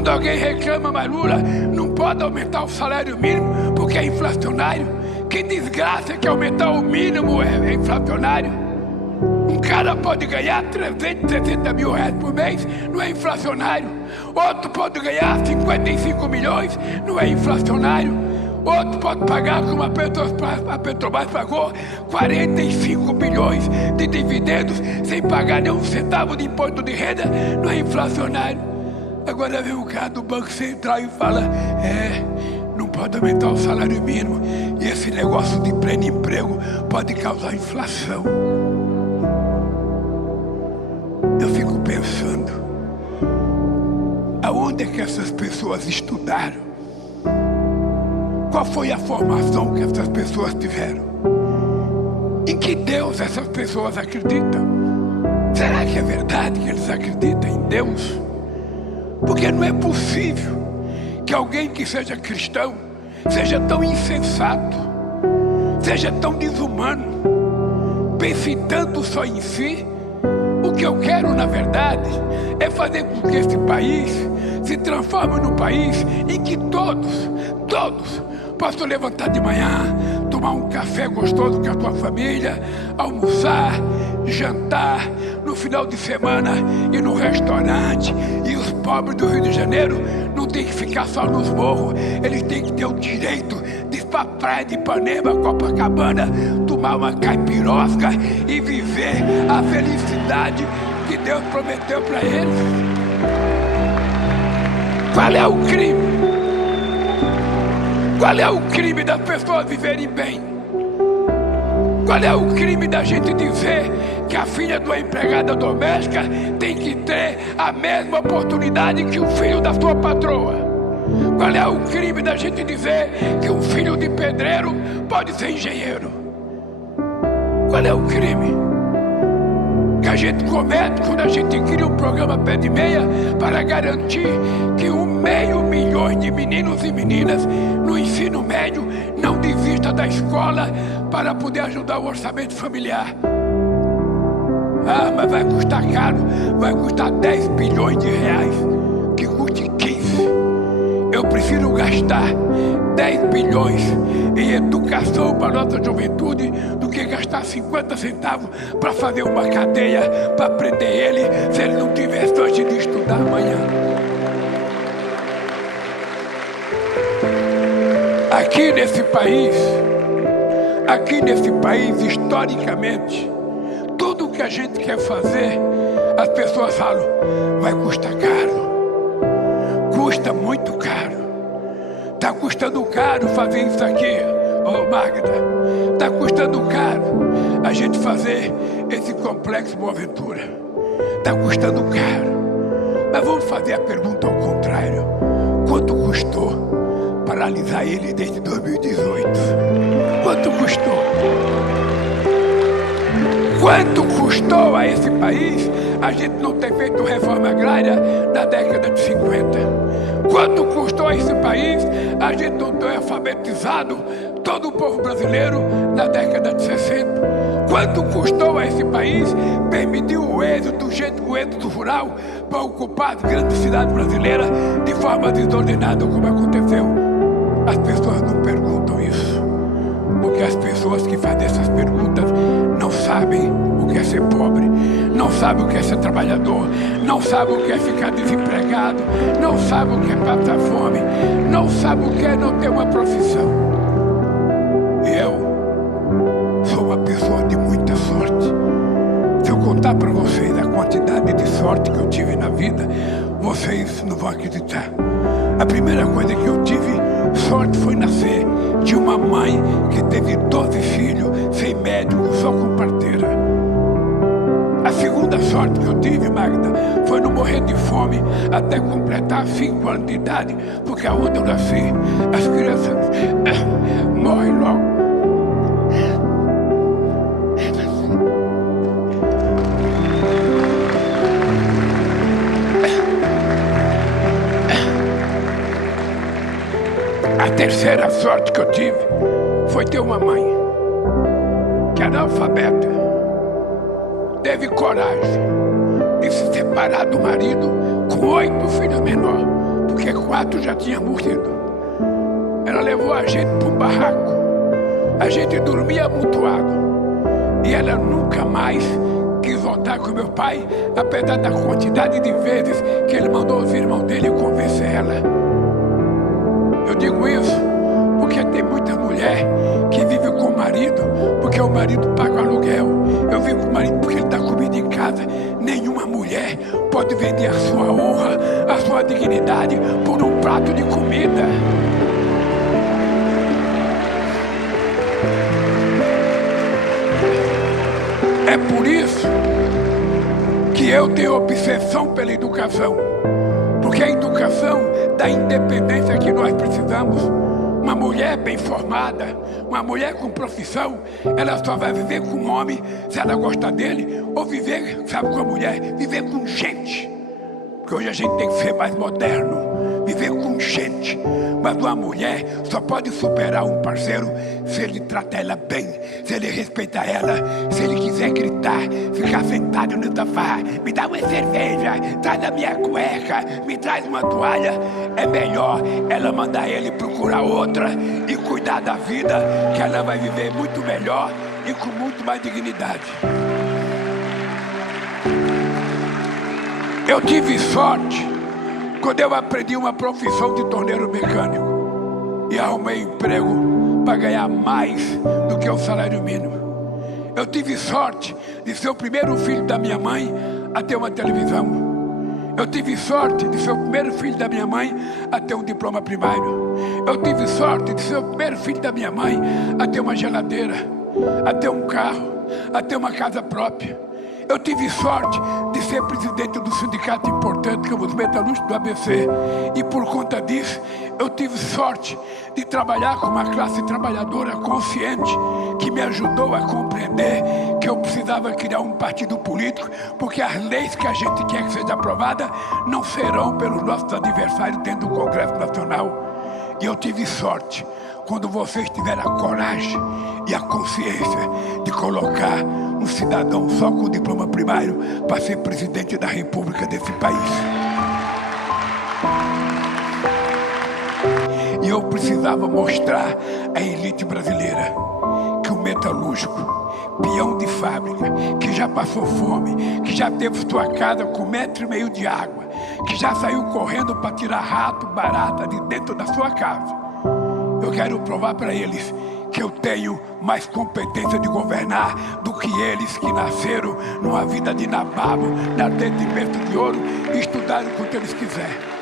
Quando alguém reclama, mas Lula não pode aumentar o salário mínimo porque é inflacionário. Que desgraça que aumentar o mínimo é inflacionário. Um cara pode ganhar 360 mil reais por mês, não é inflacionário. Outro pode ganhar 55 milhões, não é inflacionário. Outro pode pagar, como a Petrobras pagou, 45 bilhões de dividendos sem pagar nenhum centavo de imposto de renda, não é inflacionário. Agora vem o cara do Banco Central e fala, não pode aumentar o salário mínimo e esse negócio de pleno emprego pode causar inflação. Eu fico pensando, aonde é que essas pessoas estudaram? Qual foi a formação que essas pessoas tiveram? Em que Deus essas pessoas acreditam? Será que é verdade que eles acreditam em Deus? Porque não é possível que alguém que seja cristão seja tão insensato, seja tão desumano, pense tanto só em si. O que eu quero, na verdade, é fazer com que esse país se transforme num país em que todos possam levantar de manhã, tomar um café gostoso com a tua família, almoçar, jantar, no final de semana ir no restaurante. E os pobres do Rio de Janeiro não tem que ficar só nos morros, eles têm que ter o direito de ir pra praia de Ipanema, Copacabana, tomar uma caipirosca e viver a felicidade que Deus prometeu para eles. Qual é o crime? Qual é o crime das pessoas viverem bem? Qual é o crime da gente dizer que a filha de uma empregada doméstica tem que ter a mesma oportunidade que o filho da sua patroa? Qual é o crime da gente dizer que um filho de pedreiro pode ser engenheiro? Qual é o crime que a gente comete quando a gente cria um programa pé de meia para garantir que 500 mil de meninos e meninas no ensino médio não desista da escola para poder ajudar o orçamento familiar? Mas vai custar caro, vai custar 10 bilhões de reais, que custe 15. Eu prefiro gastar 10 bilhões em educação para nossa juventude do que gastar 50 centavos para fazer uma cadeia para prender ele se ele não tiver sorte de estudar amanhã. Aqui nesse país, historicamente, tudo que a gente quer fazer, as pessoas falam, vai custar caro. Custa muito caro. Está custando caro fazer isso aqui, Magda. Está custando caro a gente fazer esse complexo Boa Ventura. Está custando caro. Mas vamos fazer a pergunta ao contrário. Quanto custou paralisar ele desde 2018? Quanto custou? Quanto custou a esse país a gente não ter feito reforma agrária na década de 50? Quanto custou a esse país a gente não ter alfabetizado todo o povo brasileiro na década de 60? Quanto custou a esse país permitir o êxodo rural para ocupar as grandes cidades brasileiras de forma desordenada, como aconteceu? As pessoas não perguntam isso, porque as pessoas que fazem essas perguntas não sabem o que é ser pobre, não sabem o que é ser trabalhador, não sabem o que é ficar desempregado, não sabem o que é passar fome, não sabem o que é não ter uma profissão. E eu sou uma pessoa de muita sorte. Se eu contar para vocês a quantidade de sorte que eu tive na vida, vocês não vão acreditar. A primeira coisa que eu tive sorte foi nascer de uma mãe que teve 12 filhos, sem médico, só com parteira. A segunda sorte que eu tive, Magda, foi não morrer de fome até completar 5 anos de idade, porque aonde eu nasci, as crianças morrem logo. A terceira sorte que eu tive foi ter uma mãe que era analfabeta, teve coragem de se separar do marido com 8 filhos menores, porque 4 já tinham morrido. Ela levou a gente para um barraco. A gente dormia amontoado. E ela nunca mais quis voltar com meu pai, apesar da quantidade de vezes que ele mandou os irmãos dele convencer ela. Eu digo isso porque tem muita mulher que vive com o marido porque o marido paga o aluguel. Eu vivo com o marido porque ele dá comida em casa. Nenhuma mulher pode vender a sua honra, a sua dignidade por um prato de comida. É por isso que eu tenho obsessão pela educação, porque a educação dá a independência que nós precisamos. Uma mulher bem formada, uma mulher com profissão, ela só vai viver com um homem se ela gostar dele, ou viver, sabe, com a mulher, viver com gente. Porque hoje a gente tem que ser mais moderno, viver com gente. Mas uma mulher só pode superar um parceiro se ele trata ela bem, se ele respeitar ela, se ele quiser gritar, ficar sentado no sofá, me dá uma cerveja, traz a minha cueca, me traz uma toalha. É melhor ela mandar ele procurar outra e cuidar da vida, que ela vai viver muito melhor e com muito mais dignidade. Eu tive sorte quando eu aprendi uma profissão de torneiro mecânico e arrumei emprego para ganhar mais do que o salário mínimo. Eu tive sorte de ser o primeiro filho da minha mãe a ter uma televisão. Eu tive sorte de ser o primeiro filho da minha mãe a ter um diploma primário. Eu tive sorte de ser o primeiro filho da minha mãe a ter uma geladeira, a ter um carro, a ter uma casa própria. Eu tive sorte de ser presidente do sindicato importante, como os metalúrgicos do ABC. E por conta disso, eu tive sorte de trabalhar com uma classe trabalhadora consciente, que me ajudou a compreender que eu precisava criar um partido político, porque as leis que a gente quer que seja aprovada não serão pelos nossos adversários dentro do Congresso Nacional. E eu tive sorte quando vocês tiveram a coragem e a consciência de colocar um cidadão só com diploma primário para ser presidente da República desse país. E eu precisava mostrar à elite brasileira que o metalúrgico, peão de fábrica, que já passou fome, que já teve sua casa com 1,5 metro de água, que já saiu correndo para tirar rato, barata de dentro da sua casa. Eu quero provar para eles que eu tenho mais competência de governar do que eles que nasceram numa vida de nababo, na detrimento de ouro, e estudaram quanto eles quiserem.